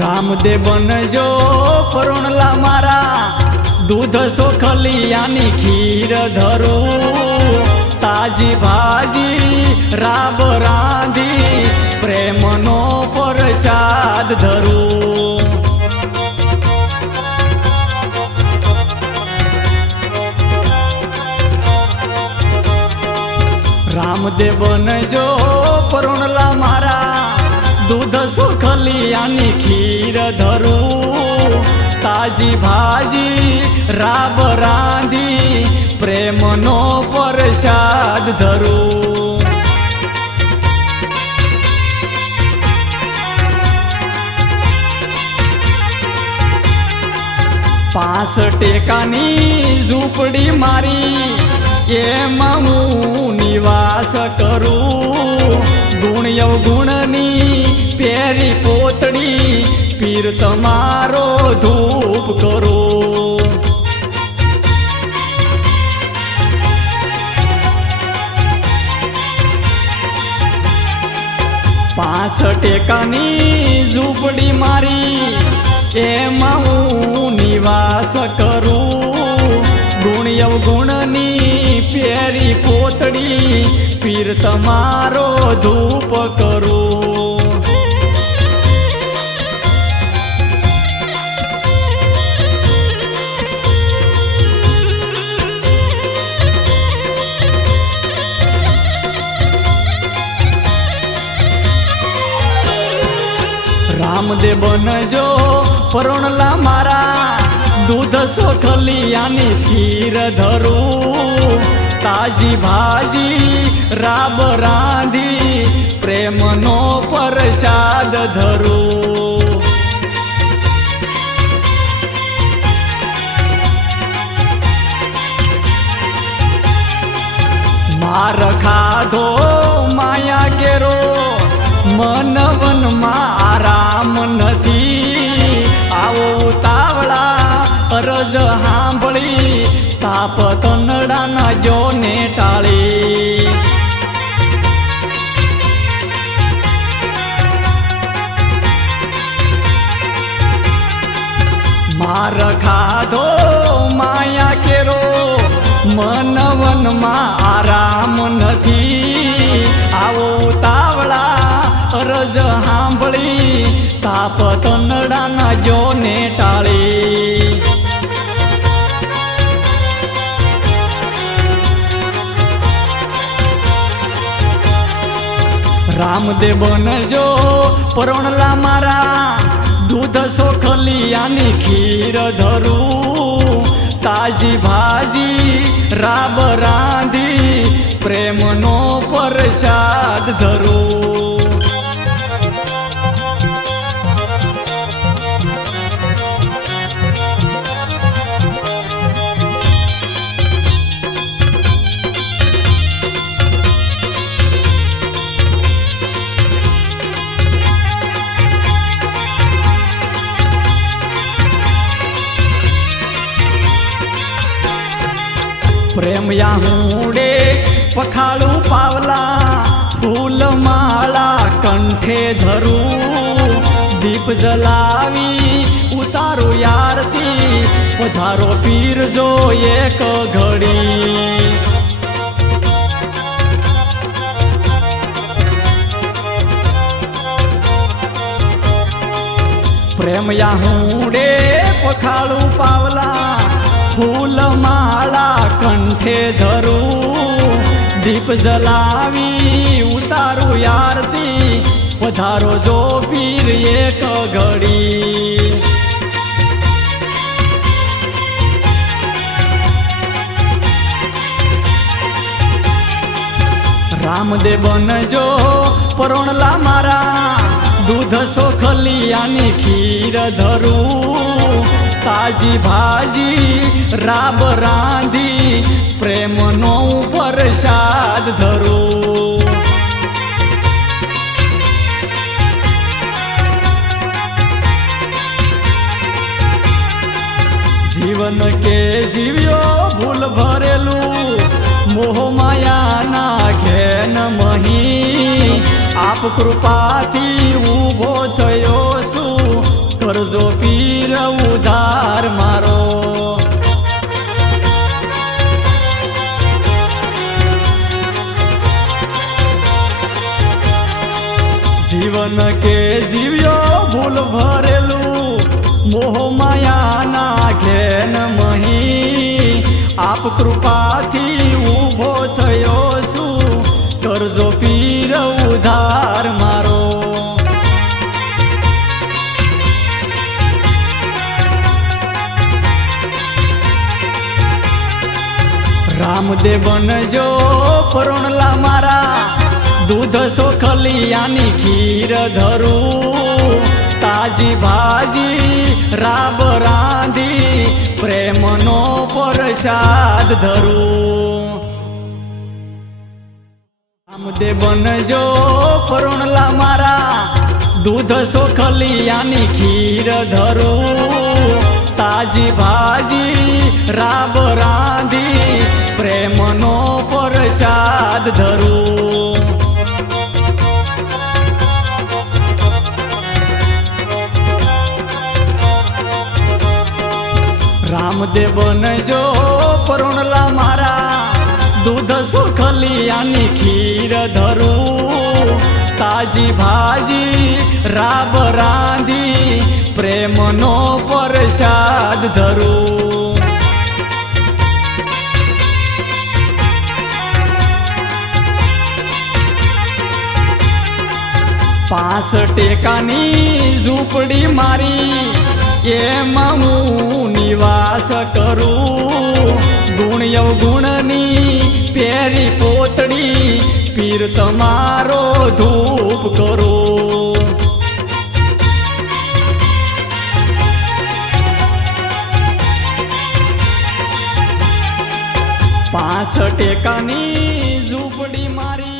रामदेव बनजो परोणला मारा दूध सोखलियानी खीर धरू ताजी भाजी राब रांधी प्रेमनो प्रसाद धरू रामदेव बनजो परोणला मारा दूध सोखलियानी खीर धरू ताजी भाजी राब रांधी प्रेमनो प्रसाद धरू पास टेकानी झूपड़ी मारी एमां हूँ निवास करूं गुण अवगुणनी पेरी पोतड़ी पीर तमारो धूप करो पास टेकानी झूपड़ी मारी एमां हूँ निवास करूं गुण अवगुणनी पेरी पोतड़ी पीर तमारो धूप करो रामदेव बनजो परोणला मारा दूध सोखलियानी खीर धरू ताजी भाजी राब रांधी प्रेमनो प्रसाद धरू मार खाधो माया केरो मन वन मा आराम नथी आवो तावड़ा अरज हांभळी ताप तनड़ा न जोने टाळी मार खाधो माया केरो मन वन मा आराम नथी आवो तावड़ा अरज हांभळी ताप तनड़ा न जोने टाळी रामदेव बनजो परोणला मारा दूध सोखलियानी खीर धरू ताजी भाजी राब रांधी प्रेमनो प्रसाद धरू प्रेम या हुडे पखाळू पावला फूल माळा कंठे धरू दीप जलावी उतारू आरती पधारो पीर जो एक घड़ी प्रेम या हुडे पखाळू पावला फूल माला कंठे धरू दीप जलावी उतारू आरती पधारो जो पीर एक घड़ी रामदेव बनजो परोणला मारा दूध सोखलियानी खीर धरू ताजी भाजी राब रांधी प्रेमनो प्रसाद धरू जीवन के जीव्यो भूल भरेलू मोह माया ना घेन मही आप कृपाथी उभो थयो सु જીવન કે જીવ્યો ભૂલ ભરેલું મોહ માયાના ઘેન મહી આપ કૃપાથી ઊભો થયો છું કરજો પીર ઉધાર મારો રામદેવ બનજો પરોણલા મારા દૂધ સોખલિયાની ખીર ધરું તાજી ભાજી રાબ રાંધી પ્રેમનો પ્રસાદ ધરું રામદેવ બનજો પરોણલા મારા દૂધ સોખલિયાની ખીર ધરું તાજી ભાજી રાબ રાંધી પ્રેમનો પ્રસાદ ધરું રામદેવ બનજો પરોણલા મારા દૂધ સુખલિયાની ખીર ધરું તાજી ભાજી રાબ રાંધી પ્રેમનો પ્રસાદ ધરું પાંચ ટેકાની ઝૂંપડી મારી એમાં હું નિવાસ કરું ગુણ અવગુણની પેરી પોતડી પીર તમારો ધૂપ કરો પાંચ ટેકાની ઝૂંપડી મારી